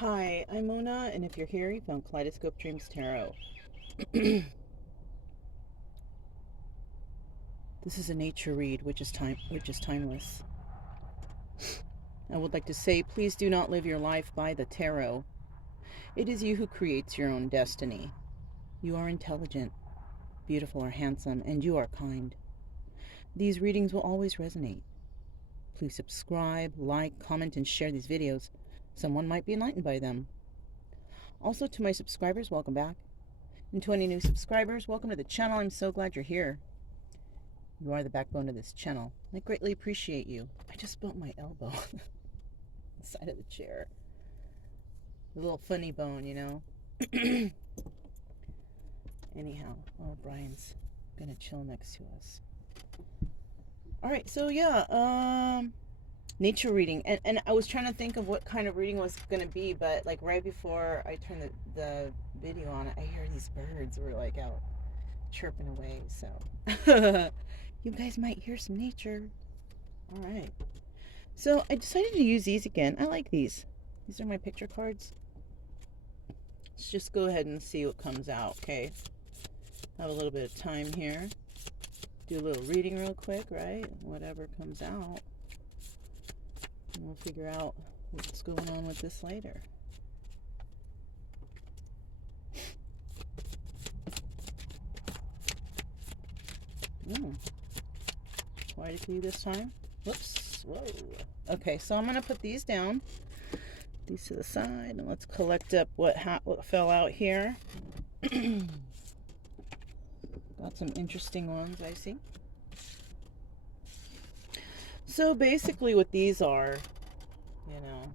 Hi, I'm Mona, and if you're here, you found Kaleidoscope Dreams Tarot. This is a nature read, which is timeless. I would like to say, please do not live your life by the tarot. It is you who creates your own destiny. You are intelligent, beautiful, or handsome, and you are kind. These readings will always resonate. Please subscribe, like, comment, and share these videos. Someone might be enlightened by them. Also, to my subscribers, welcome back. And to any new subscribers, welcome to the channel. I'm so glad you're here. You are the backbone of this channel. I greatly appreciate you. I just bumped my elbow on the side of the chair. A little funny bone, you know. Anyhow, oh, Brian's gonna chill next to us. All right, so yeah, nature reading, and I was trying to think of what kind of reading was gonna be, but like right before I turned the video on, I hear these birds were like out chirping away. So you guys might hear some nature. All right. So I decided to use these again. I like these. These are my picture cards. Let's just go ahead and see what comes out, okay? Have a little bit of time here. Do a little reading real quick, right? Whatever comes out. And we'll figure out what's going on with this later. Quite a few this time. Whoops. Whoa. Okay, so I'm going to put these down. These to the side, and let's collect up what fell out here. Got some interesting ones, I see. So basically what these are, you know,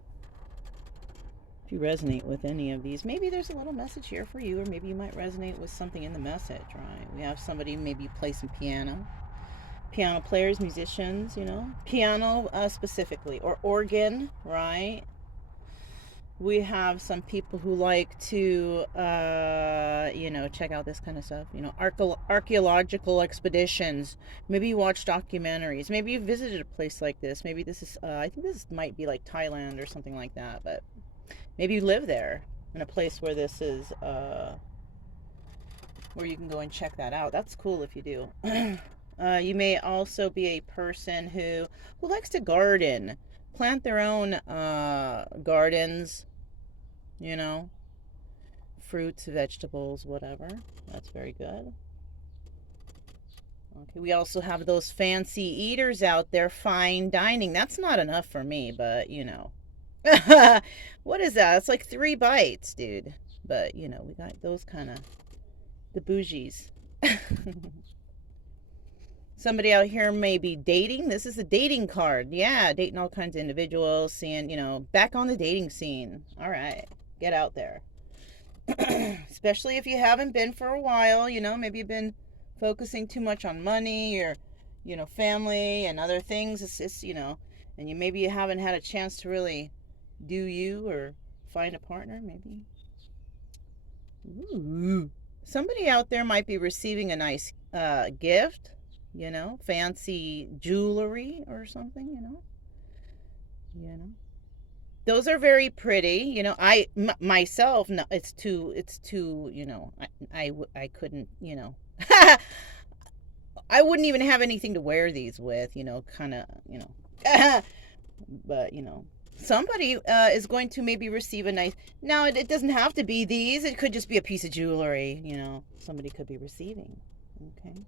if you resonate with any of these, maybe there's a little message here for you, or maybe you might resonate with something in the message, right? We have somebody maybe play some piano players, musicians, you know, piano specifically, or organ, right? We have some people who like to, you know, check out this kind of stuff. You know, archaeological expeditions. Maybe you watch documentaries. Maybe you visited a place like this. Maybe this is, I think this might be like Thailand or something like that. But maybe you live there in a place where this is, where you can go and check that out. That's cool if you do. You may also be a person who likes to garden. Plant their own gardens, you know, fruits, vegetables, whatever. That's very good. Okay, we also have those fancy eaters out there, fine dining. That's not enough for me, but you know. What is that? It's like 3 bites, dude. But, you know, we got those kind of, the bougies. Somebody out here may be dating. This is a dating card. Yeah, dating all kinds of individuals, seeing, you know, back on the dating scene. All right, get out there. Especially if you haven't been for a while, you know, maybe you've been focusing too much on money or, you know, family and other things. It's just, you know, and maybe you haven't had a chance to really do you or find a partner, maybe. Ooh. Somebody out there might be receiving a nice gift. You know, fancy jewelry or something, you know. Those are very pretty, you know. Myself, no, it's too, you know, I couldn't, you know. I wouldn't even have anything to wear these with, you know, kind of, you know. But, you know, somebody is going to maybe receive a nice, now it doesn't have to be these, it could just be a piece of jewelry, you know, somebody could be receiving. Okay.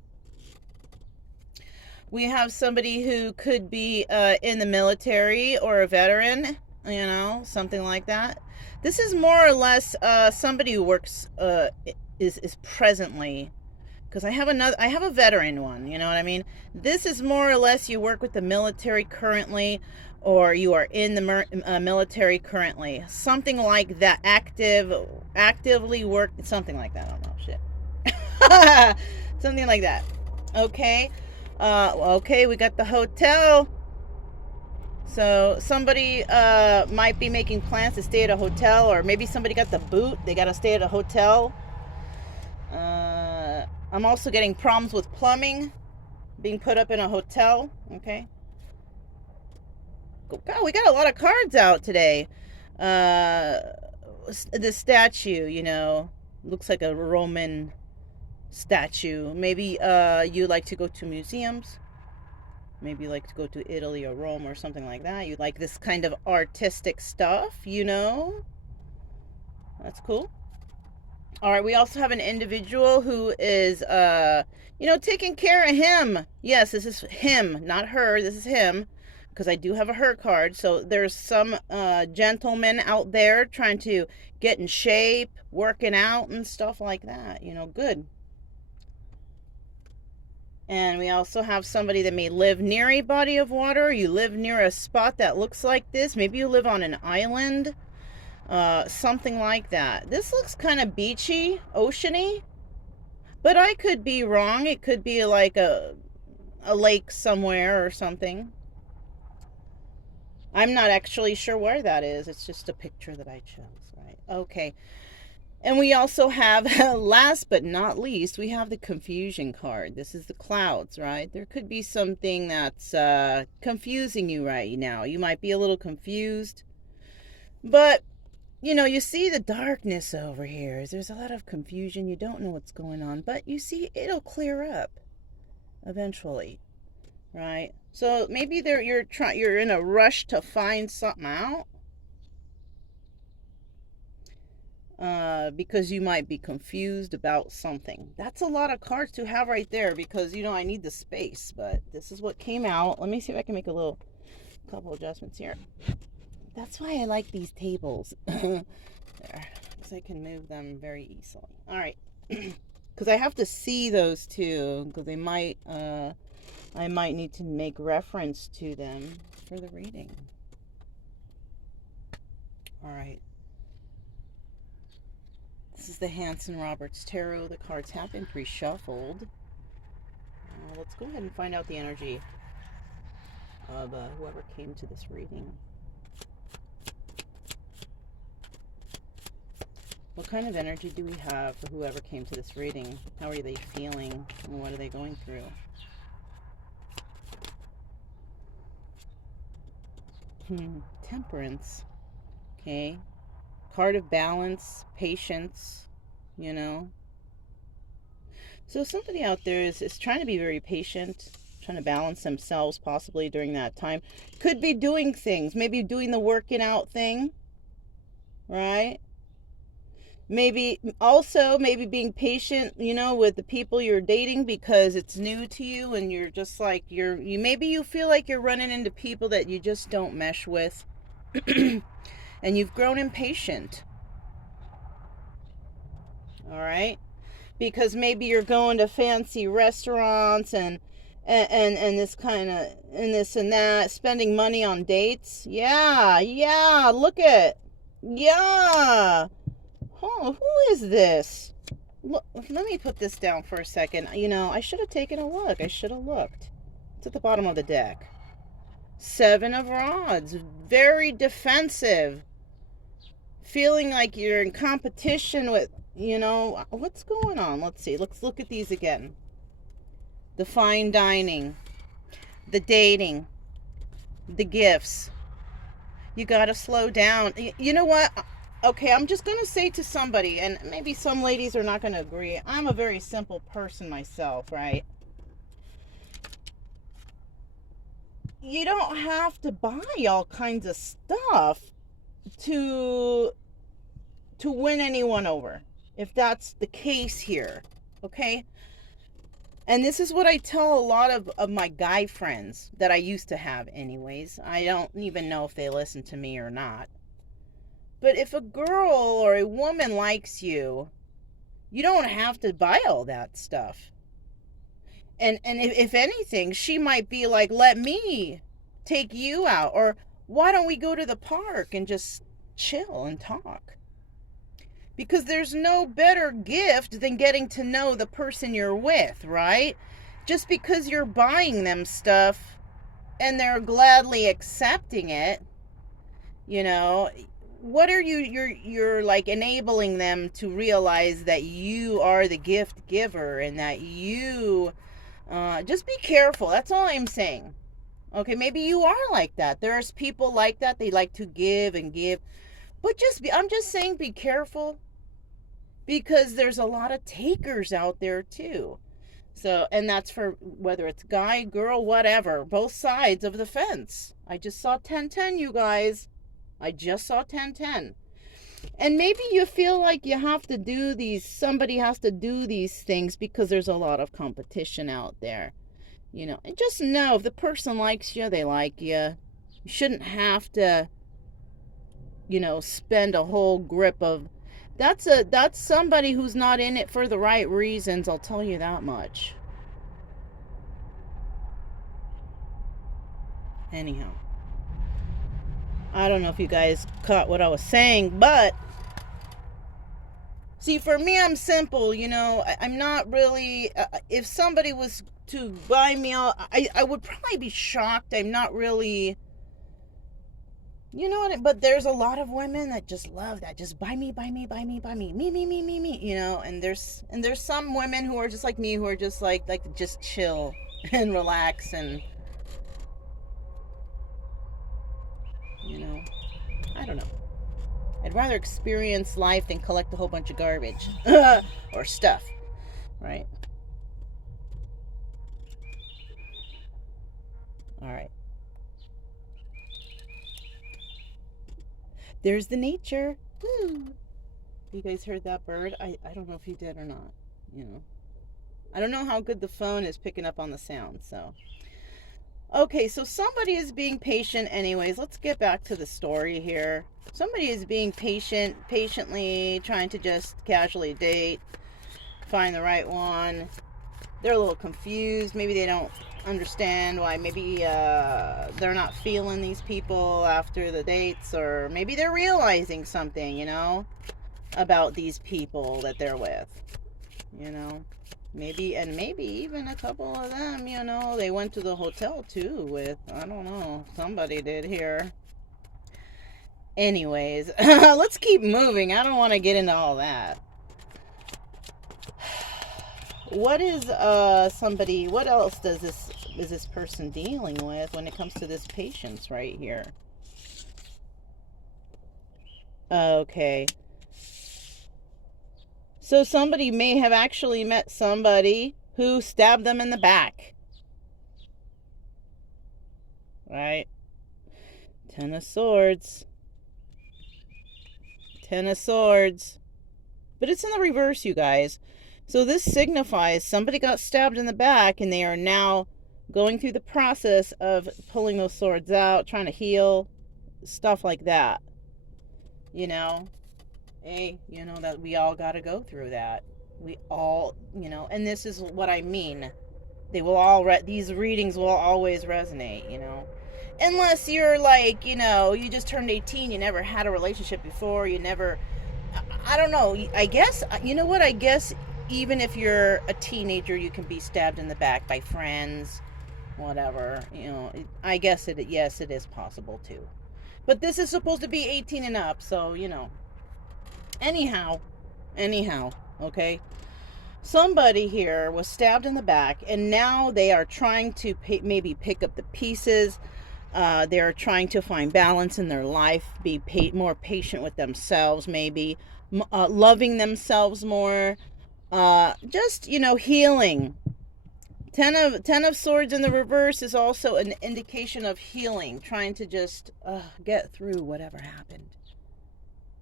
We have somebody who could be in the military or a veteran, you know, something like that. This is more or less somebody who works, is presently, because I have a veteran one, you know what I mean? This is more or less you work with the military currently, or you are in the military currently. Something like that, actively work, something like that, I don't know, shit. Something like that, okay? Okay, we got the hotel. So somebody might be making plans to stay at a hotel, or maybe somebody got the boot. They got to stay at a hotel. I'm also getting problems with plumbing being put up in a hotel. Okay. God, we got a lot of cards out today. the statue, looks like a Roman statue. Maybe you like to go to museums. Maybe you like to go to Italy or Rome or something like that. You like this kind of artistic stuff, That's cool. All right, we also have an individual who is, taking care of him. Yes, this is him, not her. This is him, because I do have a her card. So there's some gentleman out there trying to get in shape, working out and stuff like that. Good. And we also have somebody that may live near a body of water. You live near a spot that looks like this. Maybe you live on an island. Something like that. This looks kind of beachy, oceany, but I could be wrong. It could be like a lake somewhere or something. I'm not actually sure where that is. It's just a picture that I chose, right? Okay. And we also have, last but not least, we have the confusion card. This is the clouds, right? There could be something that's confusing you right now. You might be a little confused, but you see the darkness over here. There's a lot of confusion. You don't know what's going on, but you see it'll clear up eventually, right? So maybe you're in a rush to find something out, because you might be confused about something. That's a lot of cards to have right there, because I need the space, but this is what came out. Let me see if I can make a couple adjustments here. That's why I like these tables. There, because I can move them very easily. All right, because I have to see those too, because they might, I might need to make reference to them for the reading. All right. This is the Hanson Roberts Tarot. The cards have been pre-shuffled. Let's go ahead and find out the energy of whoever came to this reading. What kind of energy do we have for whoever came to this reading? How are they feeling? And what are they going through? Temperance. Okay. Card of balance, patience, So somebody out there is trying to be very patient, trying to balance themselves possibly during that time. Could be doing things, maybe doing the working out thing, right? Maybe being patient, with the people you're dating, because it's new to you and you're just like, maybe you feel like you're running into people that you just don't mesh with. And you've grown impatient. All right? Because maybe you're going to fancy restaurants and this kind of, and this and that, spending money on dates. Yeah, look at, yeah. Oh, who is this? Look, let me put this down for a second. I should have taken a look. I should have looked. It's at the bottom of the deck. 7 of Rods. Very defensive. Feeling like you're in competition with, what's going on? Let's see. Let's look at these again. The fine dining. The dating. The gifts. You gotta slow down. You know what? Okay, I'm just going to say to somebody, and maybe some ladies are not going to agree. I'm a very simple person myself, right? You don't have to buy all kinds of stuff to win anyone over, if that's the case here, okay? And this is what I tell a lot of my guy friends that I used to have anyways. I don't even know if they listen to me or not. But if a girl or a woman likes you, you don't have to buy all that stuff. And if anything, she might be like, let me take you out. Or why don't we go to the park and just chill and talk? Because there's no better gift than getting to know the person you're with, right? Just because you're buying them stuff and they're gladly accepting it, what are you're like enabling them to realize that you are the gift giver, and that you just be careful. That's all I'm saying. Okay, maybe you are like that. There's people like that. They like to give and give, But I'm just saying, be careful, because there's a lot of takers out there too. So, and that's for whether it's guy, girl, whatever, both sides of the fence. I just saw 1010, you guys. I just saw 1010. And maybe you feel like you have to do these, somebody has to do these things because there's a lot of competition out there. And just know, if the person likes you, they like you. You shouldn't have to, spend a whole grip of, that's somebody who's not in it for the right reasons, I'll tell you that much. Anyhow, I don't know if you guys caught what I was saying, but see, for me, I'm simple. I'm not really, if somebody was to buy me out, I would probably be shocked. I'm not really, but there's a lot of women that just love that. Just buy me, buy me, buy me, buy me, me, and there's some women who are just like me, who are just like just chill and relax, and I don't know. I'd rather experience life than collect a whole bunch of garbage or stuff, right? All right. There's the nature. Woo. You guys heard that bird? I don't know if you did or not. I don't know how good the phone is picking up on the sound, so. Okay, so somebody is being patient anyways. Let's get back to the story here. Somebody is being patiently trying to just casually date, find the right one. They're a little confused. Maybe they don't understand why. Maybe they're not feeling these people after the dates, or maybe they're realizing something, about these people that they're with. Maybe even a couple of them, they went to the hotel too with, I don't know, somebody did here. Anyways, let's keep moving. I don't want to get into all that. What is what else is this person dealing with when it comes to this patience right here? Okay. So somebody may have actually met somebody who stabbed them in the back. Right? 10 of Swords. 10 of Swords. But it's in the reverse, you guys. So this signifies somebody got stabbed in the back, and they are now going through the process of pulling those swords out, trying to heal, stuff like that. Hey, that we all got to go through that. We all, and this is what I mean. They will all, these readings will always resonate, Unless you're like, you just turned 18, you never had a relationship before, you never, I don't know. I guess, I guess even if you're a teenager, you can be stabbed in the back by friends, whatever, I guess yes, it is possible too. But this is supposed to be 18 and up, so, Anyhow, okay? Somebody here was stabbed in the back, and now they are trying to maybe pick up the pieces. They're trying to find balance in their life, be more patient with themselves, maybe loving themselves more. Just, healing. Ten of Swords in the reverse is also an indication of healing, trying to just get through whatever happened,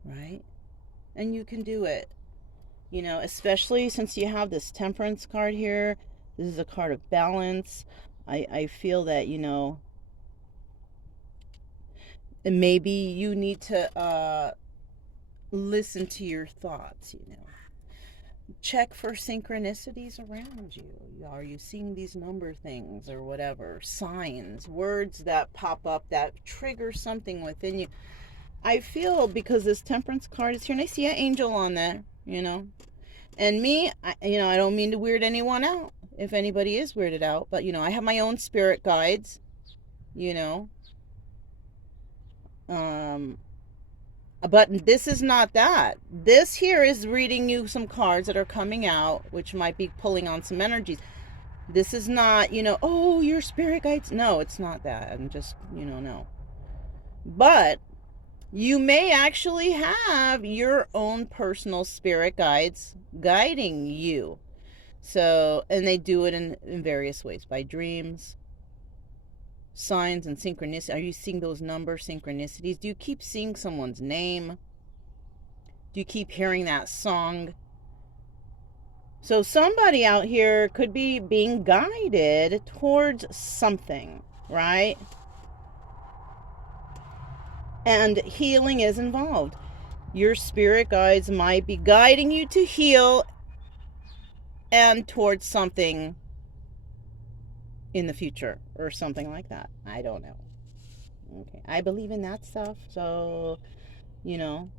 right? And you can do it, especially since you have this Temperance card here. This is a card of balance. I feel that, maybe you need to listen to your thoughts, Check for synchronicities around you. Are you seeing these number things or whatever? Signs, words that pop up that trigger something within you. I feel, because this Temperance card is here, and I see an angel on there, And me, I don't mean to weird anyone out, if anybody is weirded out, but, I have my own spirit guides, But this is not that. This here is reading you some cards that are coming out, which might be pulling on some energies. This is not, oh, your spirit guides. No, it's not that. I'm just, no. But You may actually have your own personal spirit guides guiding you. So, and they do it in various ways, by dreams, signs, and synchronicity. Are you seeing those number synchronicities? Do you keep seeing someone's name? Do you keep hearing that song? So somebody out here could be being guided towards something, right? And healing is involved. Your spirit guides might be guiding you to heal and towards something in the future or something like that. I don't know. Okay. I believe in that stuff. So, you know,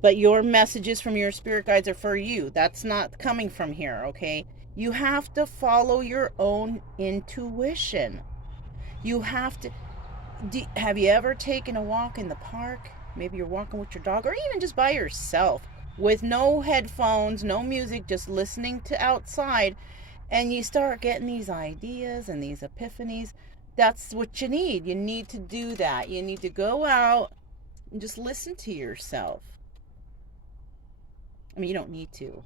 but your messages from your spirit guides are for you. That's not coming from here, okay? You have to follow your own intuition. You have to. Have you ever taken a walk in the park? Maybe you're walking with your dog, or even just by yourself with no headphones, no music, just listening to outside, and you start getting these ideas and these epiphanies. That's what you need. You need to do that. You need to go out and just listen to yourself. I mean, you don't need to.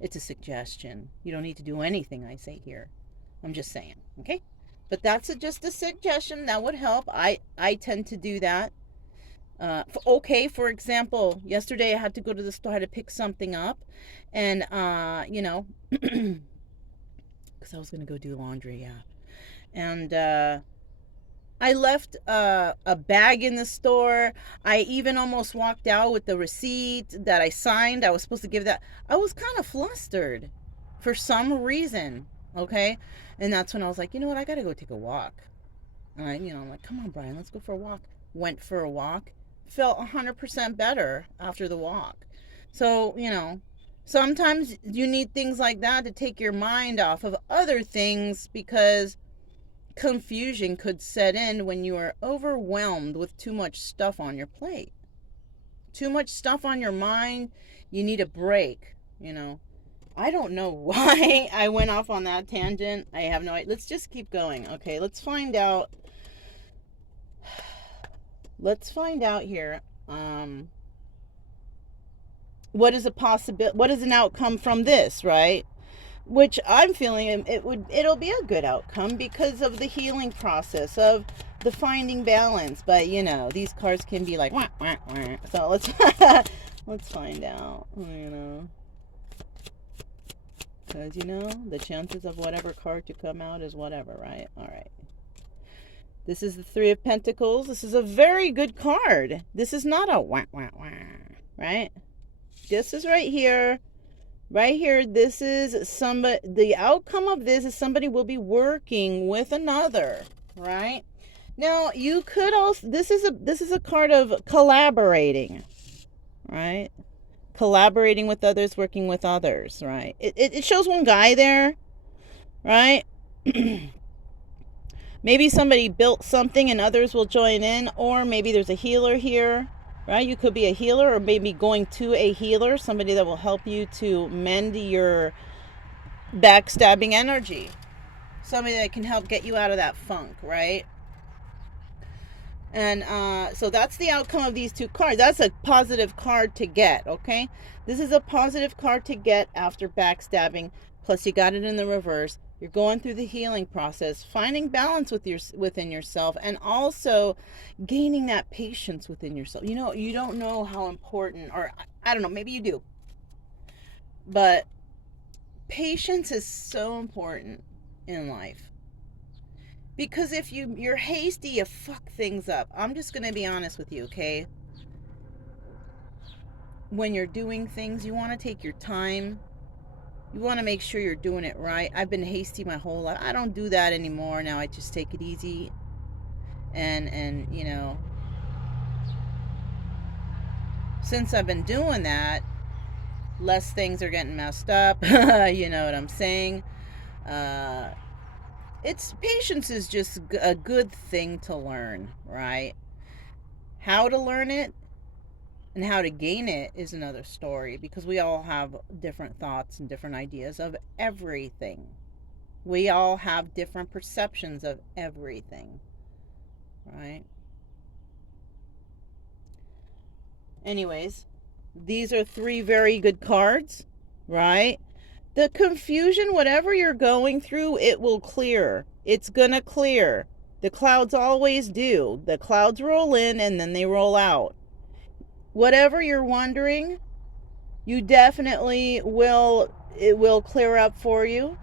It's a suggestion. You don't need to do anything I say here. I'm just saying, okay? But that's just a suggestion that would help. I tend to do that. Okay, for example, yesterday I had to go to the store. I had to pick something up, and you know, because I was gonna go do laundry, yeah. And I left a bag in the store. I even almost walked out with the receipt that I signed. I was supposed to give that. I was kind of flustered for some reason, okay? And that's when I was like, you know what? I got to go take a walk. And I'm like, come on, Brian, let's go for a walk. Went for a walk. Felt 100% better after the walk. So, sometimes you need things like that to take your mind off of other things, because confusion could set in when you are overwhelmed with too much stuff on your plate. Too much stuff on your mind. You need a break, I don't know why I went off on that tangent. I have no idea. Let's just keep going. Okay, let's find out. Let's find out here. What is what is an outcome from this, right? Which I'm feeling it'll be a good outcome because of the healing process of the finding balance. But these cards can be like wah, wah, wah. So let's let's find out. Because the chances of whatever card to come out is whatever, right? All right. This is the Three of Pentacles. This is a very good card. This is not a wah, wah, wah, right? This is right here. Right here, this is somebody. The outcome of this is somebody will be working with another, right? Now, you could also, this is a card of collaborating, right? Collaborating with others, working with others, right? It shows one guy there, right? Maybe somebody built something and others will join in, or maybe there's a healer here, right? You could be a healer, or maybe going to a healer, somebody that will help you to mend your backstabbing energy, somebody that can help get you out of that funk, right? And so that's the outcome of these two cards. That's a positive card to get, okay? This is a positive card to get after backstabbing. Plus, you got it in the reverse. You're going through the healing process, finding balance within yourself, and also gaining that patience within yourself. You don't know how important, or I don't know, maybe you do, but patience is so important in life. Because if you're hasty, you fuck things up. I'm just going to be honest with you, okay? When you're doing things, you want to take your time. You want to make sure you're doing it right. I've been hasty my whole life. I don't do that anymore. Now I just take it easy. And since I've been doing that, less things are getting messed up. You know what I'm saying? Patience is just a good thing to learn, right? How to learn it and how to gain it is another story, because we all have different thoughts and different ideas of everything. We all have different perceptions of everything, right? Anyways, these are three very good cards, right? The confusion, whatever you're going through, it will clear. It's gonna clear. The clouds always do. The clouds roll in and then they roll out. Whatever you're wondering, you definitely will, it will clear up for you.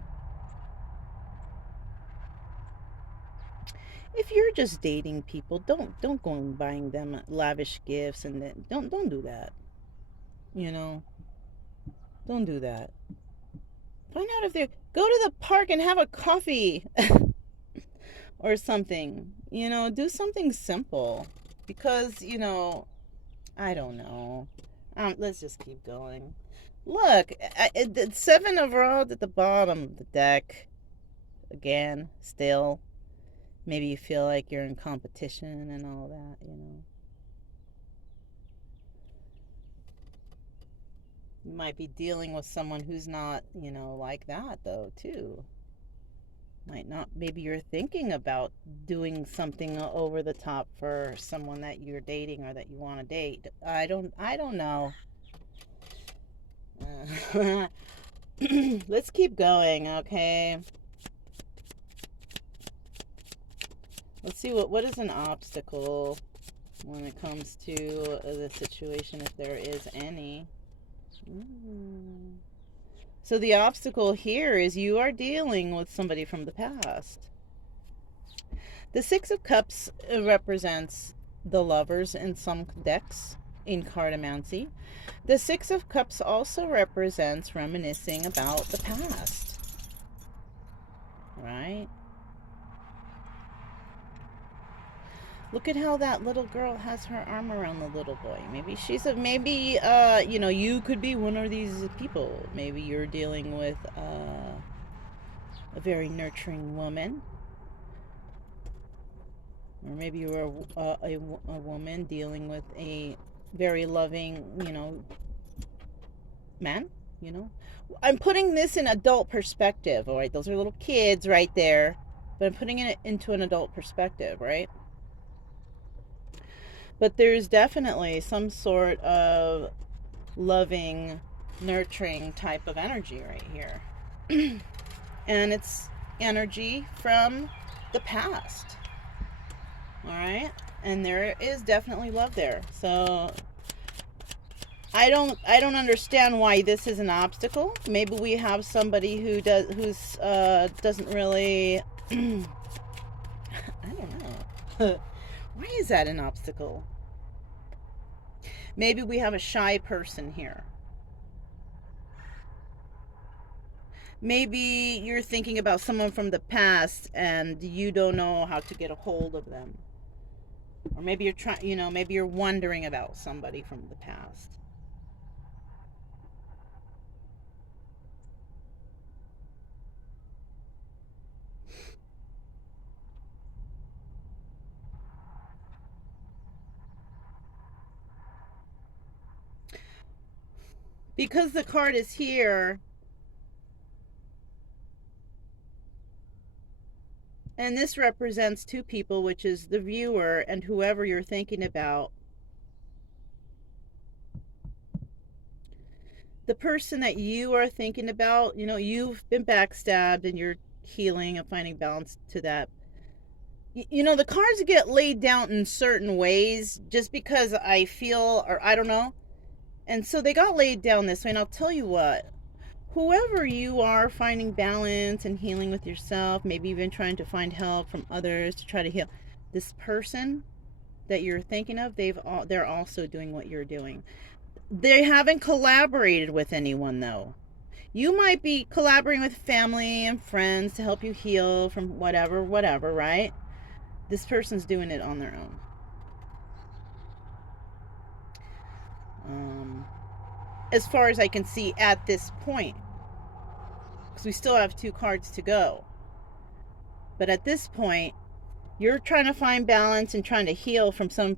If you're just dating people, don't go and buying them lavish gifts, and then don't do that. You know, don't do that. Find out if they're, go to the park and have a coffee or something. You know, do something simple, because I don't know. Let's just keep going. Look, the seven of rods at the bottom of the deck again. Still, maybe you feel like you're in competition and all that. You might be dealing with someone who's not, like that, though, too. Might not, maybe you're thinking about doing something over the top for someone that you're dating or that you want to date. I don't know. Let's keep going, okay? Let's see what is an obstacle when it comes to the situation, if there is any. So the obstacle here is you are dealing with somebody from the past. The Six of Cups represents the lovers in some decks in cartomancy. The Six of Cups also represents reminiscing about the past, right? Look at how that little girl has her arm around the little boy. Maybe you could be one of these people. Maybe you're dealing with a very nurturing woman. Or maybe you're a woman dealing with a very loving, man, I'm putting this in adult perspective, all right? Those are little kids right there. But I'm putting it into an adult perspective, right? But there's definitely some sort of loving, nurturing type of energy right here. And it's energy from the past. All right? And there is definitely love there. So I don't understand why this is an obstacle. Maybe we have somebody who doesn't really I don't know. Why is that an obstacle? Maybe we have a shy person here. Maybe you're thinking about someone from the past and you don't know how to get a hold of them. Or maybe you're maybe you're wondering about somebody from the past. Because the card is here, and this represents two people, which is the viewer and whoever you're thinking about. The person that you are thinking about, you've been backstabbed and you're healing and finding balance to that. The cards get laid down in certain ways just because I feel, or I don't know. And so they got laid down this way. And I'll tell you what, whoever you are finding balance and healing with yourself, maybe even trying to find help from others to try to heal, this person that you're thinking of, they're also doing what you're doing. They haven't collaborated with anyone, though. You might be collaborating with family and friends to help you heal from whatever, right? This person's doing it on their own. As far as I can see at this point, because we still have two cards to go. But at this point, you're trying to find balance and trying to heal from some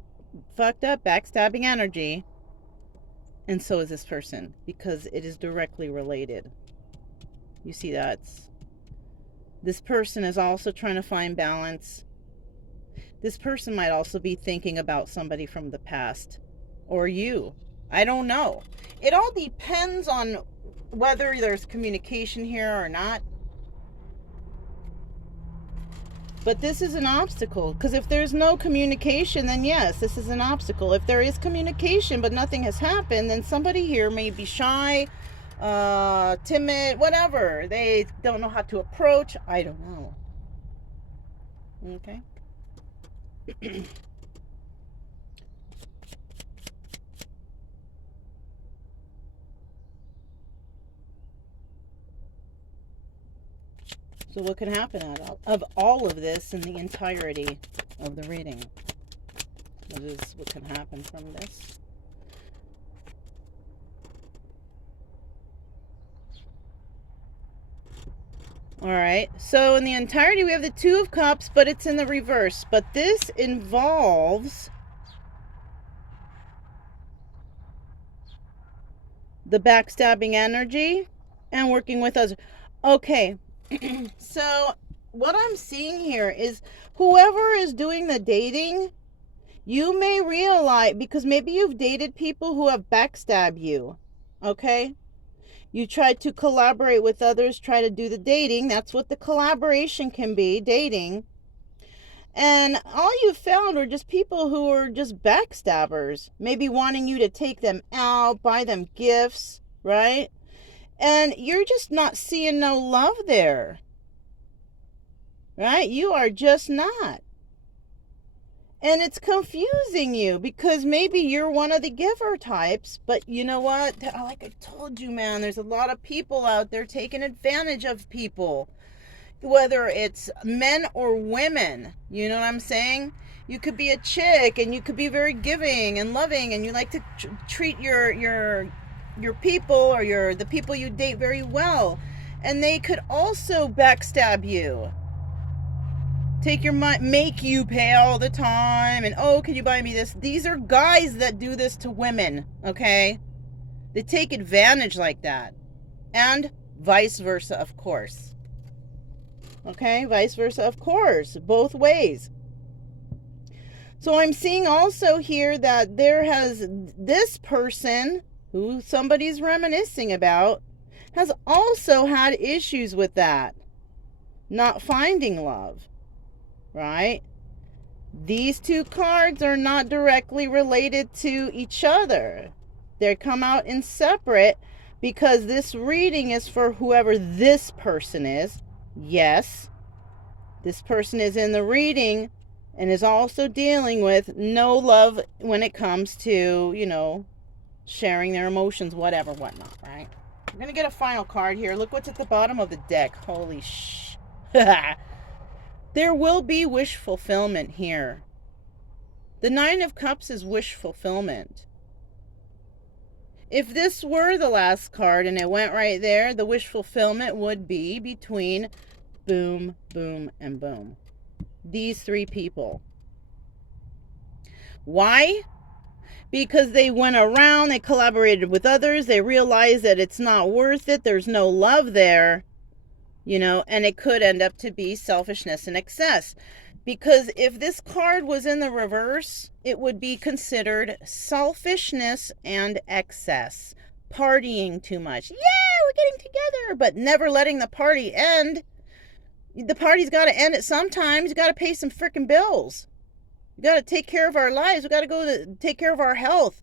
fucked up backstabbing energy. And so is this person, because it is directly related. You see that? This person is also trying to find balance. This person might also be thinking about somebody from the past. or you. I don't know. It all depends on whether there's communication here or not. But this is an obstacle, because if there's no communication, then yes, this is an obstacle. If there is communication but nothing has happened, then somebody here may be shy, timid, whatever. They don't know how to approach. I don't know. Okay. So what can happen out of all of this in the entirety of the reading? What is what can happen from this? All right. So in the entirety, we have the Two of Cups, but it's in the reverse. But this involves the backstabbing energy and working with us. Okay. So what I'm seeing here is whoever is doing the dating, you may realize, because maybe you've dated people who have backstabbed you. Okay. You try to collaborate with others, try to do the dating. That's what the collaboration can be, dating. And all you found were just people who were just backstabbers, maybe wanting you to take them out, buy them gifts, right? And you're just not seeing no love there, right? You are just not. And it's confusing you because maybe you're one of the giver types, but you know what? Like I told you, man, there's a lot of people out there taking advantage of people, whether it's men or women. You know what I'm saying? You could be a chick and you could be very giving and loving, and you like to treat your people or the people you date very well, and they could also backstab you. Take your money, make you pay all the time, and oh, can you buy me this? These are guys that do this to women, okay? They take advantage like that. And vice versa, of course. Okay, vice versa, of course. Both ways. So I'm seeing also here that there has this person who somebody's reminiscing about has also had issues with that. Not finding love. Right? These two cards are not directly related to each other. They come out in separate because this reading is for whoever this person is. Yes, this person is in the reading and is also dealing with no love when it comes to, sharing their emotions, whatever, whatnot, right? We're going to get a final card here. Look what's at the bottom of the deck. Holy sh... There will be wish fulfillment here. The Nine of Cups is wish fulfillment. If this were the last card and it went right there, the wish fulfillment would be between boom, boom, and boom. These three people. Why? Because they went around, they collaborated with others, they realized that it's not worth it, there's no love there. And it could end up to be selfishness and excess. Because if this card was in the reverse, it would be considered selfishness and excess. Partying too much. Yeah, we're getting together, but never letting the party end. The party's got to end at some times. You got to pay some freaking bills. We got to take care of our lives. We got to go to take care of our health.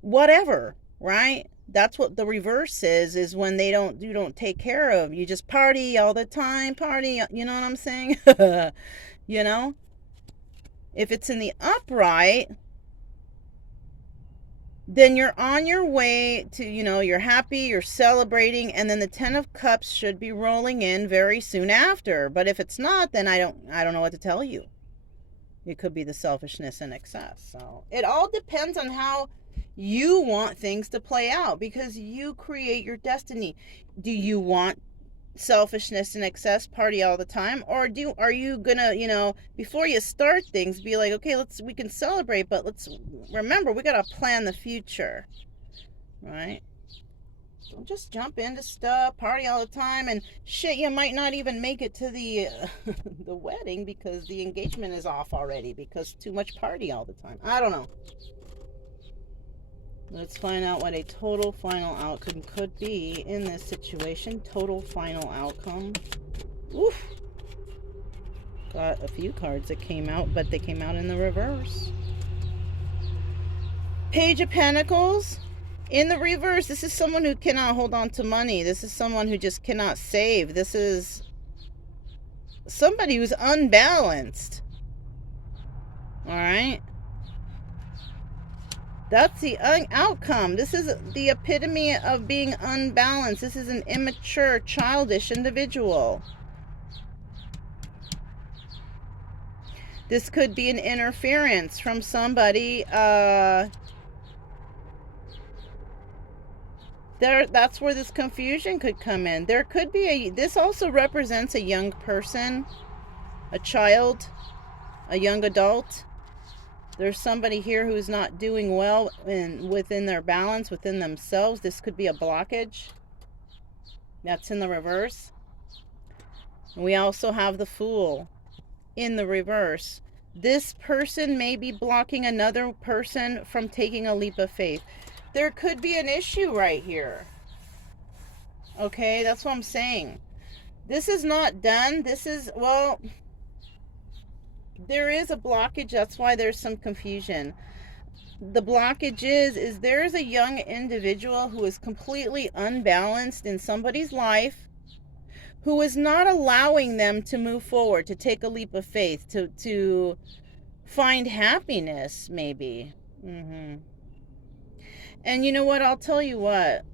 Whatever, right? That's what the reverse is when you don't take care of. You just party all the time, party, you know what I'm saying? If it's in the upright, then you're on your way to, you're happy, you're celebrating, and then the Ten of Cups should be rolling in very soon after. But if it's not, then I don't know what to tell you. It could be the selfishness and excess. So it all depends on how you want things to play out, because you create your destiny. Do you want selfishness and excess, party all the time, or are you gonna, before you start things, be like, okay, we can celebrate, but let's remember we gotta plan the future, right? Don't just jump into stuff, party all the time, and shit, you might not even make it to the the wedding because the engagement is off already because too much party all the time. I don't know. Let's find out what a total final outcome could be in this situation. Total final outcome. Oof. Got a few cards that came out, but they came out in the reverse. Page of Pentacles. In the reverse, this is someone who cannot hold on to money. This is someone who just cannot save. This is somebody who's unbalanced. All right? That's the outcome. This is the epitome of being unbalanced. This is an immature, childish individual. This could be an interference from somebody. That's where this confusion could come in. There could be this also represents a young person, a child, a young adult. There's somebody here who's not doing well within their balance, within themselves. This could be a blockage. That's in the reverse. We also have the Fool in the reverse. This person may be blocking another person from taking a leap of faith. There could be an issue right here. Okay, that's what I'm saying. This is not done. This is, well, there is a blockage. That's why there's some confusion. The blockage is there's a young individual who is completely unbalanced in somebody's life, who is not allowing them to move forward, to take a leap of faith, to find happiness, maybe. And you know what? I'll tell you what.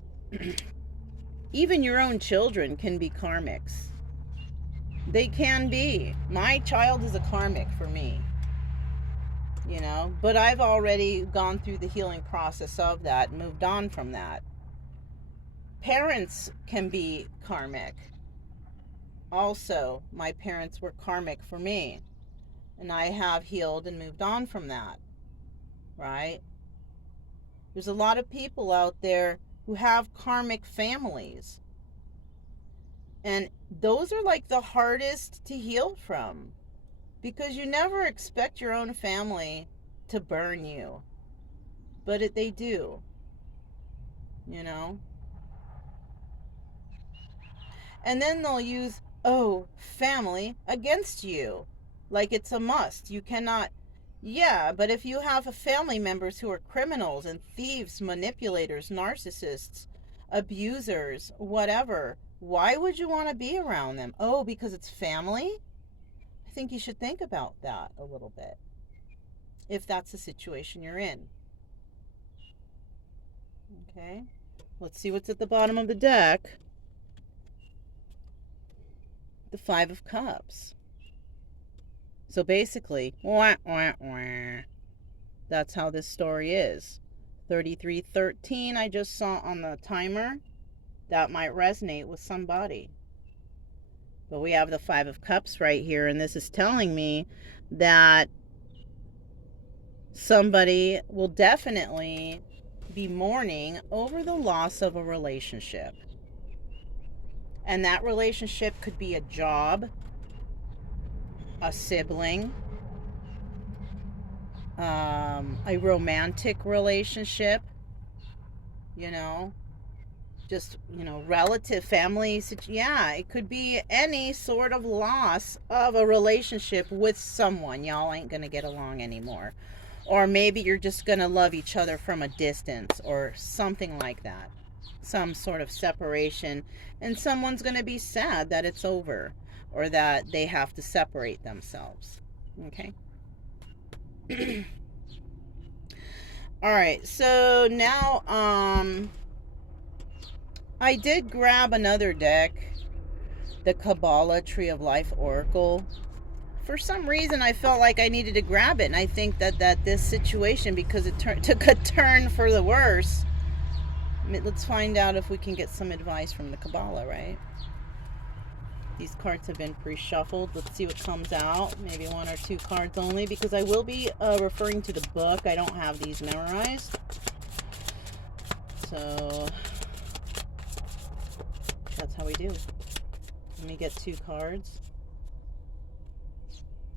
Even your own children can be karmics. They can be. My child is a karmic for me. You know? But I've already gone through the healing process of that and moved on from that. Parents can be karmic. Also, my parents were karmic for me. And I have healed and moved on from that. Right? There's a lot of people out there who have karmic families. And those are like the hardest to heal from. Because you never expect your own family to burn you. But they do. You know? And then they'll use, family against you. Like it's a must. You cannot... Yeah, but if you have family members who are criminals and thieves, manipulators, narcissists, abusers, whatever, why would you want to be around them? Oh, because it's family? I think you should think about that a little bit, if that's the situation you're in. Okay, let's see what's at the bottom of the deck. The Five of Cups. So basically, that's how this story is. 3313 I just saw on the timer. That might resonate with somebody. But we have the Five of Cups right here, and this is telling me that somebody will definitely be mourning over the loss of a relationship. And that relationship could be a job, a sibling, a romantic relationship, you know, just, you know, relative, family. Yeah, it could be any sort of loss of a relationship with someone. Y'all ain't gonna get along anymore. Or maybe you're just gonna love each other from a distance or something like that. Some sort of separation, and someone's gonna be sad that it's over or that they have to separate themselves. Okay. All right, so now I did grab another deck, the Kabbalah Tree of Life Oracle. For some reason I felt like I needed to grab it, and I think that this situation, because it took a turn for the worse. Let's find out if we can get some advice from the Kabbalah, right? These cards have been pre-shuffled. Let's see what comes out. Maybe one or two cards only, because I will be referring to the book. I don't have these memorized. So that's how we do. Let me get two cards.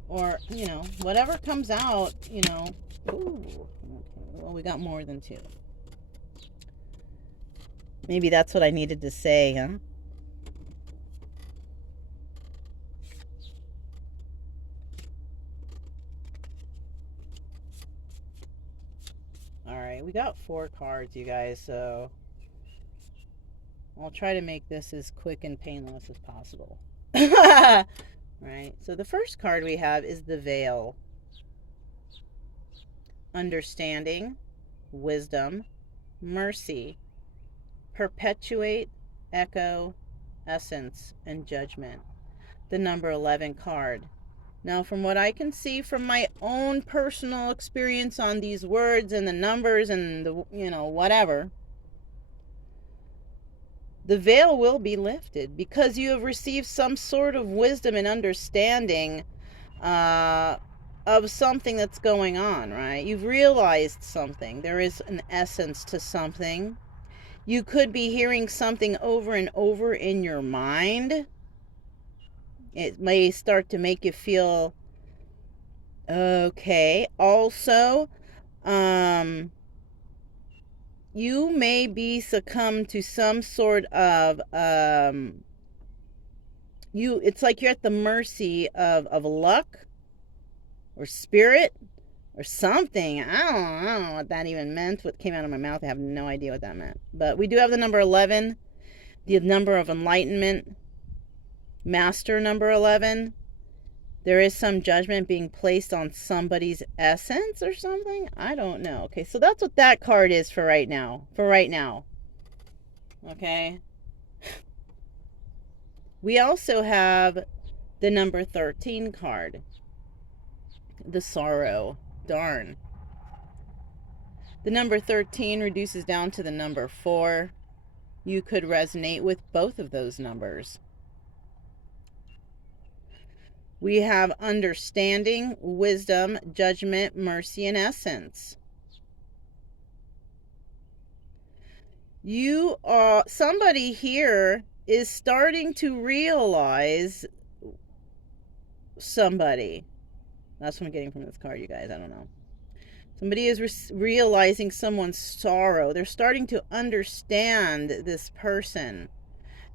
Or, you know, whatever comes out, you know. Ooh, okay. Well, we got more than two. Maybe that's what I needed to say, huh? All right, we got 4 cards, you guys, so I'll try to make this as quick and painless as possible. Right, so the first card we have is the Veil. Understanding, wisdom, mercy, perpetuate, echo, essence, and judgment. The number 11 card. Now, from what I can see from my own personal experience on these words and the numbers and the, whatever, the veil will be lifted because you have received some sort of wisdom and understanding of something that's going on, right? You've realized something. There is an essence to something. You could be hearing something over and over in your mind. It may start to make you feel okay. Also, you may be succumb to some sort of it's like you're at the mercy of luck or spirit or something. I don't know what that even meant. What came out of my mouth, I have no idea what that meant. But we do have the number 11, the number of enlightenment, master number 11. There is some judgment being placed on somebody's essence or something. I don't know. Okay, so that's what that card is for right now. Okay. We also have the number 13 card. The sorrow. Darn. The number 13 reduces down to the number 4. You could resonate with both of those numbers. We have understanding, wisdom, judgment, mercy, and essence. Somebody here is starting to realize somebody. That's what I'm getting from this card, you guys. I don't know. Somebody is realizing someone's sorrow. They're starting to understand this person.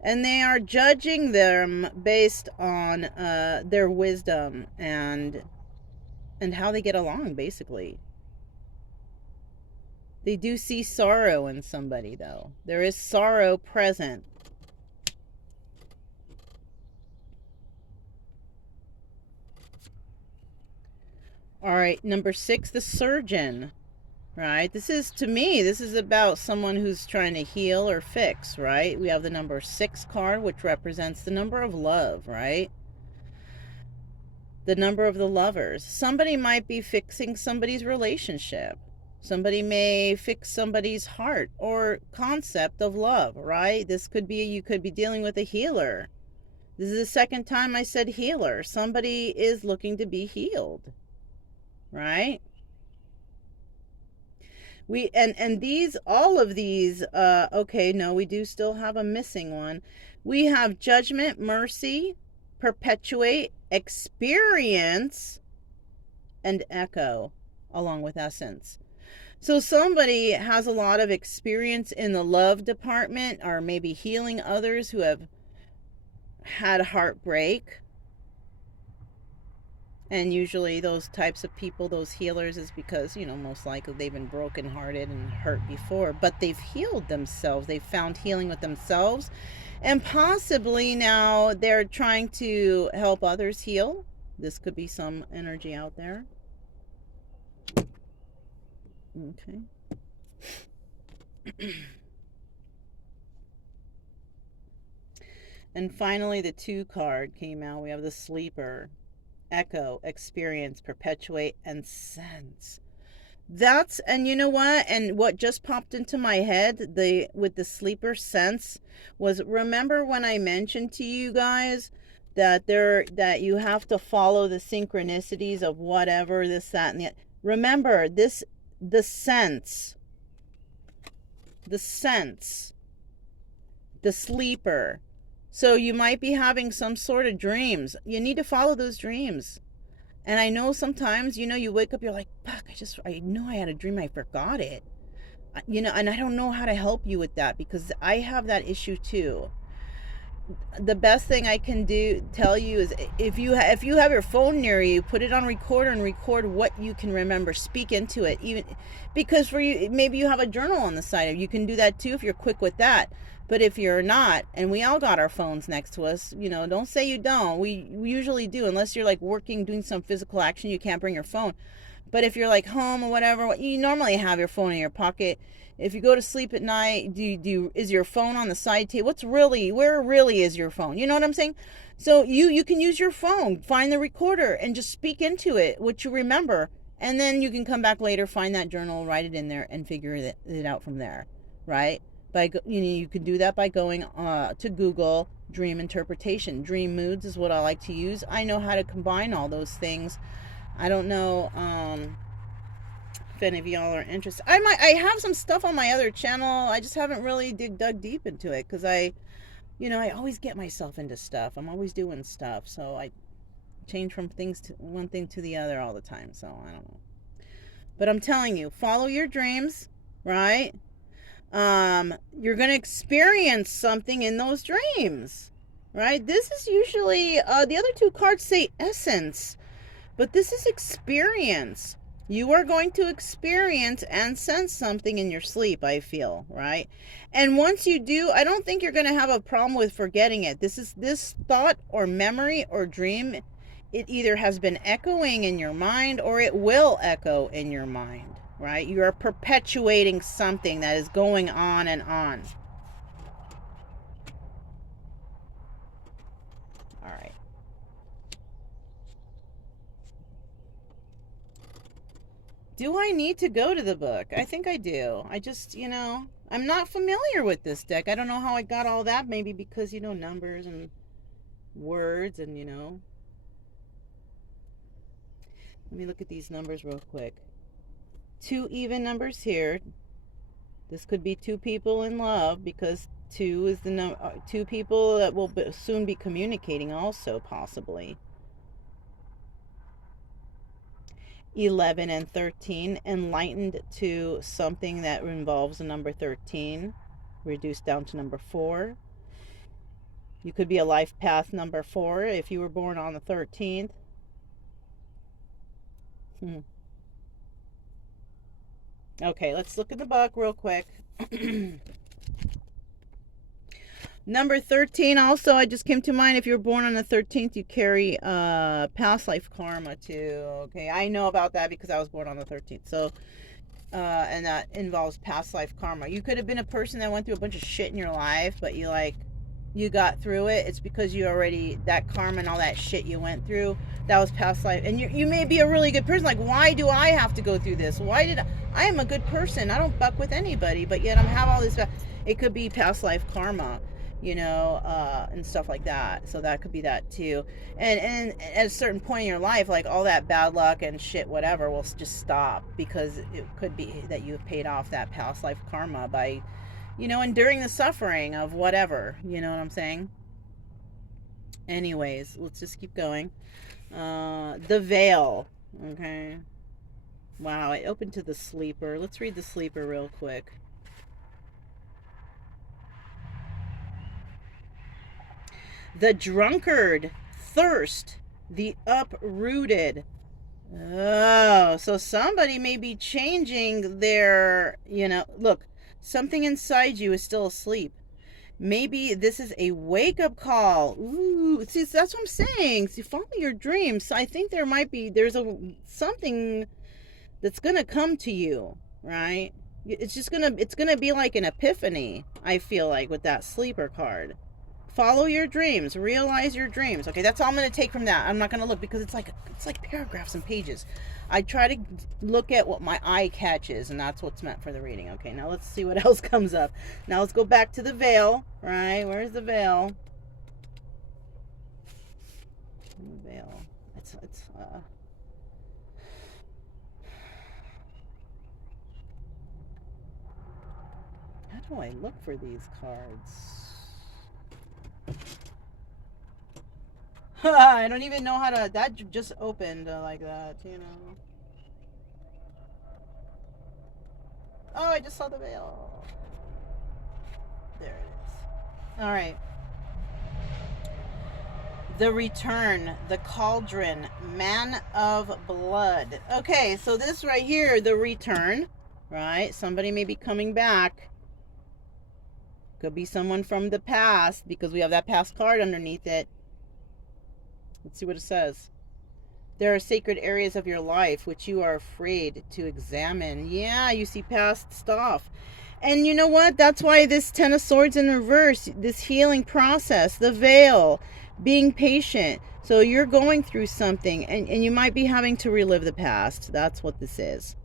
And they are judging them based on their wisdom and how they get along, basically. They do see sorrow in somebody, though. There is sorrow present. All right, number 6, the surgeon. Right? This is about someone who's trying to heal or fix, right? We have the number 6 card, which represents the number of love, right? The number of the lovers. Somebody might be fixing somebody's relationship. Somebody may fix somebody's heart or concept of love, right? You could be dealing with a healer. This is the second time I said healer. Somebody is looking to be healed, right? We all of these, okay, no, we do still have a missing one. We have judgment, mercy, perpetuate, experience, and echo, along with essence. So somebody has a lot of experience in the love department, or maybe healing others who have had heartbreak. And usually those types of people, those healers, is because, most likely they've been brokenhearted and hurt before, but they've healed themselves. They've found healing with themselves. And possibly now they're trying to help others heal. This could be some energy out there. Okay. And finally, the 2 card came out. We have the sleeper. Echo, experience, perpetuate, and sense. And you know what? And what just popped into my head with the sleeper sense was, remember when I mentioned to you guys that you have to follow the synchronicities of whatever, this, that, and the other. Remember the sense, the sleeper. So you might be having some sort of dreams. You need to follow those dreams. And I know sometimes, you wake up, you're like, fuck, I know I had a dream, I forgot it. you know, and I don't know how to help you with that because I have that issue too. The best thing I can tell you is if you have your phone near you, put it on recorder and record what you can remember. Speak into it, even because for you maybe you have a journal on the side. You can do that too if you're quick with that. But if you're not, and we all got our phones next to us, you know, don't say you don't. We usually do, unless you're like working, doing some physical action. You can't bring your phone. But if you're like home or whatever, you normally have your phone in your pocket. If you go to sleep at night, is your phone on the side table? Where really is your phone? You know what I'm saying? So you can use your phone, find the recorder, and just speak into it what you remember, and then you can come back later, find that journal, write it in there, and figure it out from there, right? You can do that by going to Google dream interpretation. Dream moods is what I like to use. I know how to combine all those things. I don't know if any of y'all are interested. I have some stuff on my other channel. I just haven't really dug deep into it because I always get myself into stuff. I'm always doing stuff, so I change from one thing to the other all the time. So I don't know. But I'm telling you, follow your dreams, right? You're gonna experience something in those dreams, right? This is usually the other two cards say essence. But this is experience. You are going to experience and sense something in your sleep, I feel, right? And once you do, I don't think you're going to have a problem with forgetting it. This thought or memory or dream, it either has been echoing in your mind or it will echo in your mind, right? You are perpetuating something that is going on and on. All right. Do I need to go to the book? I think I do. I just, I'm not familiar with this deck. I don't know how I got all that. Maybe because, numbers and words and, Let me look at these numbers real quick. 2 even numbers here. This could be 2 people in love because 2 is the number. 2 people that will soon be communicating also, possibly. 11 and 13, enlightened to something that involves the number 13, reduced down to number 4. You could be a life path number 4 if you were born on the 13th. Okay, let's look at the book real quick. Number 13 also, I just came to mind. If you're born on the 13th, you carry past life karma too. Okay, I know about that because I was born on the 13th. So, and that involves past life karma. You could have been a person that went through a bunch of shit in your life, but you got through it. It's because that karma and all that shit you went through, that was past life. And you may be a really good person. Like, why do I have to go through this? I am a good person. I don't buck with anybody, but yet I'm have all this. It could be past life karma, and stuff like that. So that could be that too. And at a certain point in your life, like all that bad luck and shit, whatever, will just stop because it could be that you've paid off that past life karma by, enduring the suffering of whatever. You know what I'm saying? Anyways, let's just keep going. The veil. Okay. Wow, I opened to the sleeper. Let's read the sleeper real quick. The drunkard, thirst, the uprooted. Oh, so somebody may be changing their, look, something inside you is still asleep. Maybe this is a wake-up call. Ooh, see, that's what I'm saying. See, follow your dreams. I think there's something that's gonna come to you, right? It's gonna be like an epiphany, I feel like, with that sleeper card. Follow your dreams. Realize your dreams. Okay, that's all I'm going to take from that. I'm not going to look because it's like paragraphs and pages. I try to look at what my eye catches, and that's what's meant for the reading. Okay, now let's see what else comes up. Now let's go back to the veil, right? Where's the veil? The veil. How do I look for these cards? I don't even know how to. That just opened like that, Oh, I just saw the veil. There it is. All right. The Return, the Cauldron, Man of Blood. Okay, so this right here, the Return, right? Somebody may be coming back. Could be someone from the past because we have that past card underneath it. Let's see what it says. There are sacred areas of your life which you are afraid to examine. Yeah, you see past stuff. And you know what? That's why this Ten of Swords in reverse, this healing process, the veil, being patient. So you're going through something and you might be having to relive the past. That's what this is.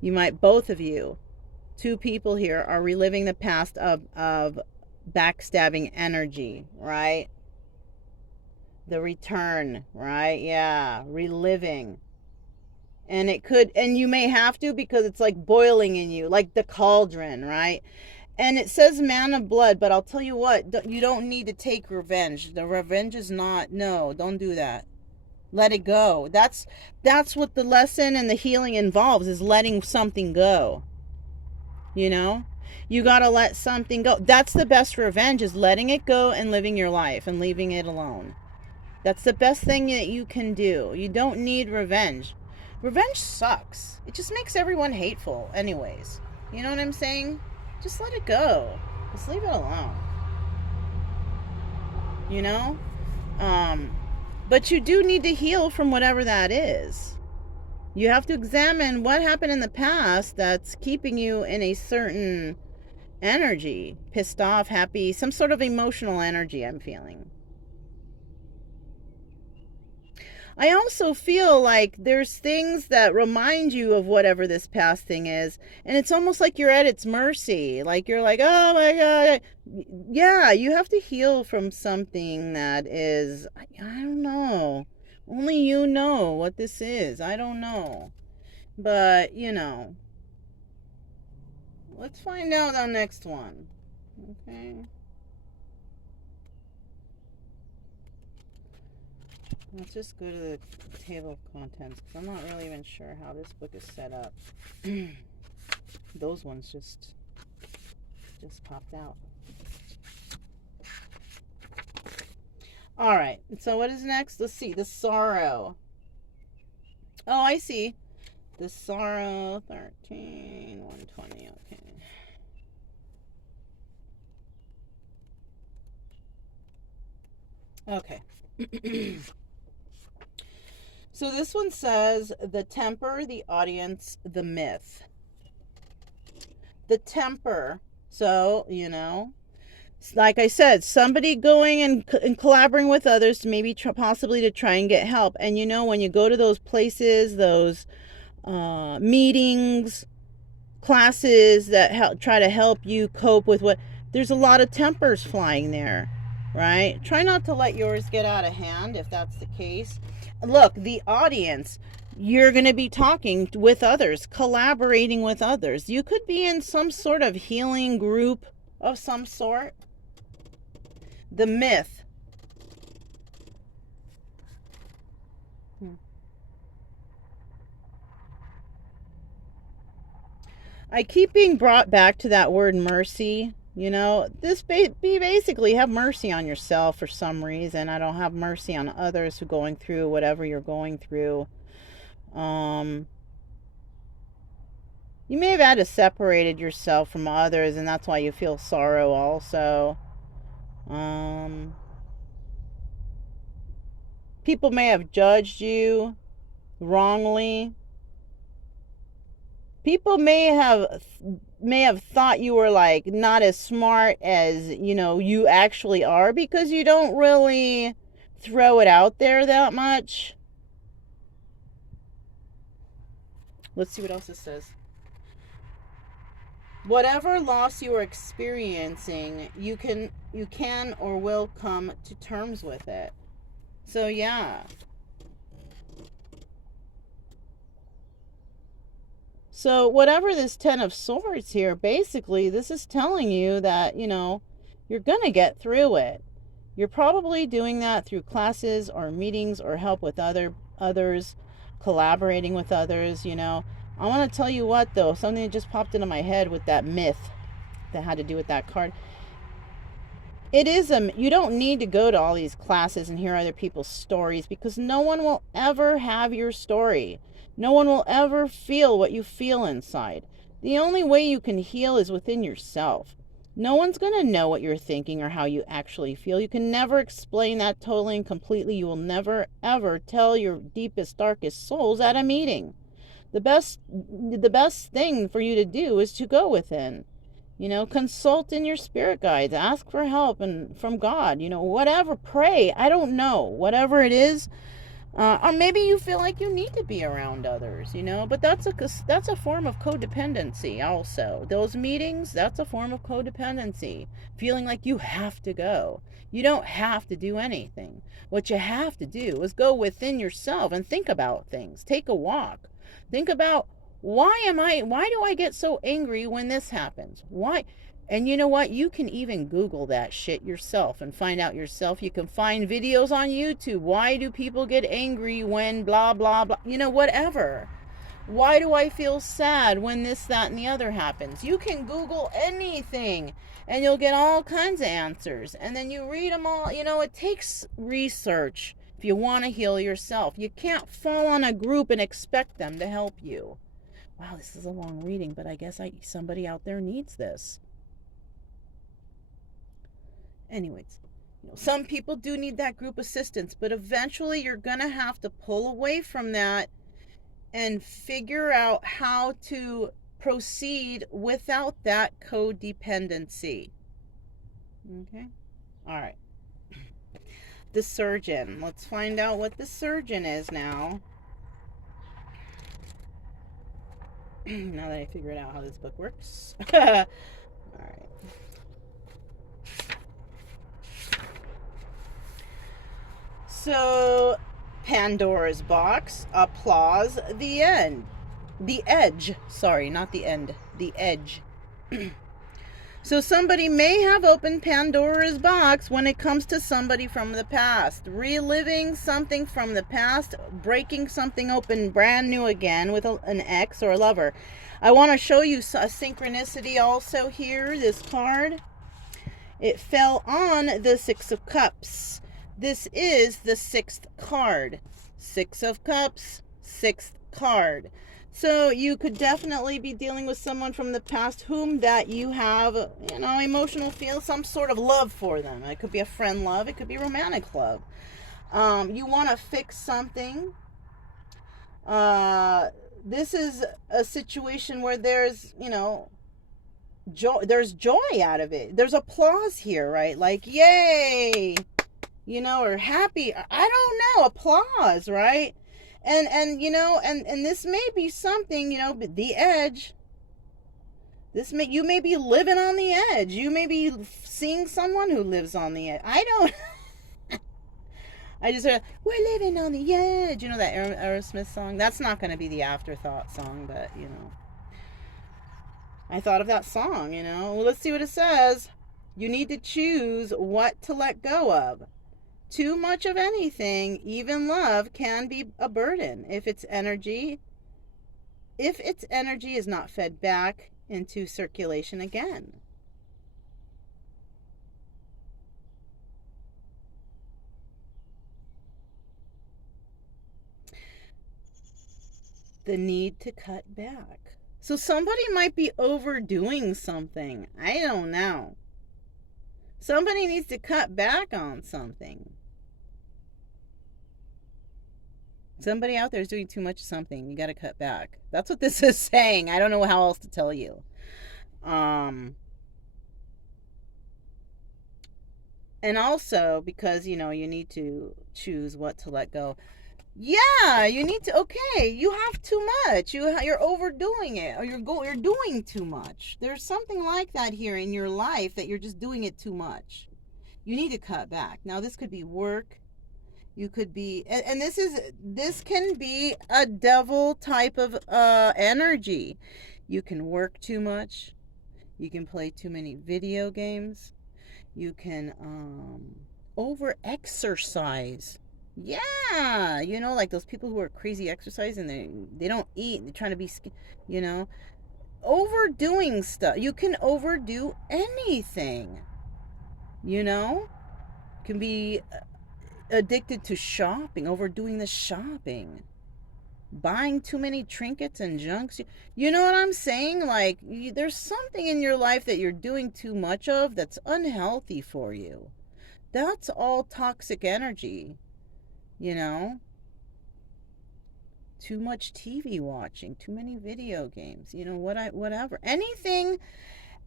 You might, both of you, two people here are reliving the past of backstabbing energy, right? The return, right? Yeah, reliving. And it could, and you may have to because it's like boiling in you, like the cauldron, right? And it says Man of Blood, but I'll tell you what, you don't need to take revenge. The revenge is not, no, don't do that. Let it go. That's what the lesson and the healing involves, is letting something go. You know? You got to let something go. That's the best revenge, is letting it go and living your life and leaving it alone. That's the best thing that you can do. You don't need revenge. Revenge sucks. It just makes everyone hateful anyways. You know what I'm saying? Just let it go. Just leave it alone. You know? But you do need to heal from whatever that is. You have to examine what happened in the past that's keeping you in a certain energy. Pissed off, happy, some sort of emotional energy I'm feeling. I also feel like there's things that remind you of whatever this past thing is, and it's almost like you're at its mercy. Like you're like, oh my God. Yeah, you have to heal from something that is, I don't know. Only you know what this is. I don't know. But, you know, let's find out on next one. Okay. Let's just go to the table of contents, because I'm not really even sure how this book is set up. Those ones just popped out. All right, so what is next? Let's see, the Sorrow. Oh, I see. The Sorrow, 13, 120, okay. Okay. So this one says, the temper, the audience, the myth. The temper. So, you know, like I said, somebody going and collaborating with others to maybe possibly to try and get help. And you know, when you go to those places, those meetings, classes that try to help you cope with what, there's a lot of tempers flying there, right? Try not to let yours get out of hand if that's the case. Look, the audience, you're going to be talking with others, collaborating with others. You could be in some sort of healing group of some sort. The myth. I keep being brought back to that word mercy. You know, this basically have mercy on yourself for some reason. I don't have mercy on others who are going through whatever you're going through. You may have had to separated yourself from others, and that's why you feel sorrow also. People may have judged you wrongly. People may have thought you were like not as smart as, you know, you actually are, because you don't really throw it out there that much. Let's see what else it says. Whatever loss you are experiencing, you can or will come to terms with it. So yeah. So whatever this Ten of Swords here, basically this is telling you that, you know, you're going to get through it. You're probably doing that through classes or meetings or help with others, collaborating with others, you know. I want to tell you what, though, something that just popped into my head with that myth that had to do with that card. It is you don't need to go to all these classes and hear other people's stories, because no one will ever have your story. No one will ever feel what you feel inside. The only way you can heal is within yourself. No one's going to know what you're thinking or how you actually feel. You can never explain that totally and completely. You will never, ever tell your deepest, darkest souls at a meeting. The best thing for you to do is to go within. Consult in your spirit guides, ask for help and from God, whatever, pray. I don't know, whatever it is. Or maybe you feel like you need to be around others, but that's a form of codependency also. Those meetings, that's a form of codependency. Feeling like you have to go. You don't have to do anything. What you have to do is go within yourself and think about things. Take a walk. Think about, why do I get so angry when this happens? Why? And you know what? You can even Google that shit yourself and find out yourself. You can find videos on YouTube. Why do people get angry when blah, blah, blah? Whatever. Why do I feel sad when this, that, and the other happens? You can Google anything and you'll get all kinds of answers. And then you read them all. It takes research if you want to heal yourself. You can't fall on a group and expect them to help you. Wow, this is a long reading, but I guess somebody out there needs this. Anyways, some people do need that group assistance, but eventually you're going to have to pull away from that and figure out how to proceed without that codependency. Okay? All right. The surgeon. Let's find out what the surgeon is now. Now that I figured out how this book works. All right. So, Pandora's box, applause, the end. The edge. Sorry, not the end. The edge. So somebody may have opened Pandora's box when it comes to somebody from the past. Reliving something from the past, breaking something open brand new again with an ex or a lover. I want to show you a synchronicity also here, this card. It fell on the Six of Cups. This is the sixth card. Six of Cups, sixth card. So you could definitely be dealing with someone from the past whom that you have, emotional feel, some sort of love for them. It could be a friend love. It could be romantic love. You want to fix something. This is a situation where there's, joy. There's joy out of it. There's applause here, right? Like, yay, or happy. I don't know. Applause, right? And this may be something, the edge. You may be living on the edge. You may be seeing someone who lives on the edge. I don't. I just heard, we're living on the edge. That Aerosmith song? That's not going to be the afterthought song, but, I thought of that song, Well, let's see what it says. You need to choose what to let go of. Too much of anything, even love, can be a burden if its energy is not fed back into circulation again. The need to cut back. So somebody might be overdoing something. I don't know. Somebody needs to cut back on something. Somebody out there is doing too much of something. You got to cut back. That's what this is saying. I don't know how else to tell you. And also because, you need to choose what to let go. Yeah, you need to. Okay, you have too much. You're overdoing it, or you're doing too much. There's something like that here in your life that you're just doing it too much. You need to cut back. Now, this could be work. You could be, and this can be a devil type of energy. You can work too much. You can play too many video games. You can over exercise. Yeah, you know, like those people who are crazy exercise and they don't eat, they're trying to be you know, overdoing stuff. You can overdo anything, you know? Can be addicted to shopping, overdoing the shopping, buying too many trinkets and junks. You know what I'm saying? Like, there's something in your life that you're doing too much of that's unhealthy for you. That's all toxic energy, you know? Too much TV watching, too many video games, you know, whatever. Anything.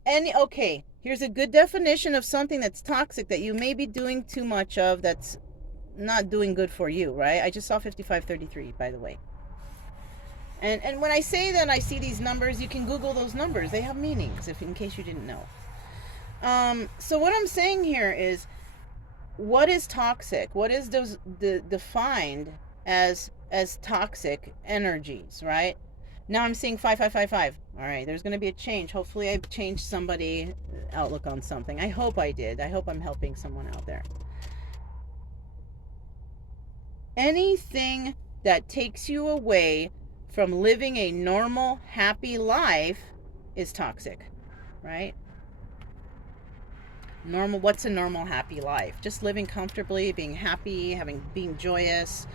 Okay, here's a good definition of something that's toxic that you may be doing too much of that's not doing good for you, right? I just saw 5533, by the way. And when I say that, I see these numbers. You can Google those numbers. They have meanings, if in case you didn't know. So what I'm saying here is, what is toxic? What is defined as toxic energies, right? Now I'm seeing 5555. All right, there's going to be a change. Hopefully I've changed somebody outlook on something. I hope I did. I hope I'm helping someone out there. Anything that takes you away from living a normal, happy life is toxic, right? What's a normal, happy life? Just living comfortably, being happy, being joyous,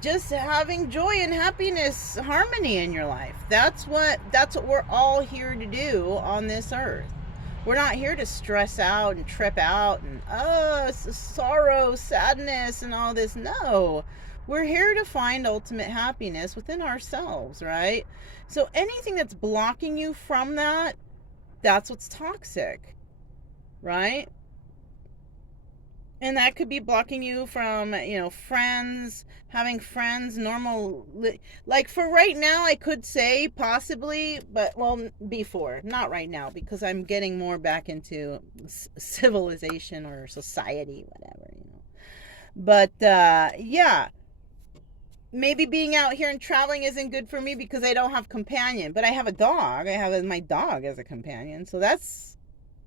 just having joy and happiness, harmony in your life. That's what we're all here to do on this earth. We're not here to stress out and trip out and sorrow, sadness, and all this. No. We're here to find ultimate happiness within ourselves, right? So anything that's blocking you from that, that's what's toxic, right? And that could be blocking you from, friends, having friends, normal. Like for right now, I could say possibly, but well, before, not right now, because I'm getting more back into civilization or society, whatever, But yeah, maybe being out here and traveling isn't good for me because I don't have companion, but I have a dog. I have my dog as a companion, so that's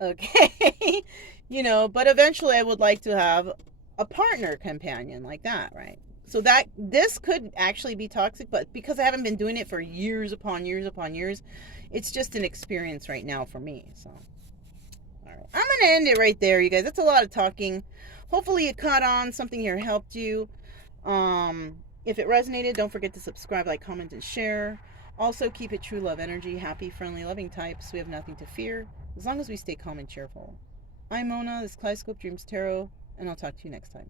okay. But eventually I would like to have a partner companion like that, right? So that this could actually be toxic, but because I haven't been doing it for years upon years upon years, it's just an experience right now for me. So all right, I'm gonna end it right there, you guys. That's a lot of talking. Hopefully it caught on, something here helped you. If it resonated, don't forget to subscribe, like, comment, and share. Also, keep it true love energy, happy, friendly, loving types. We have nothing to fear as long as we stay calm and cheerful. I'm Mona, this is Kaleidoscope Dreams Tarot, and I'll talk to you next time.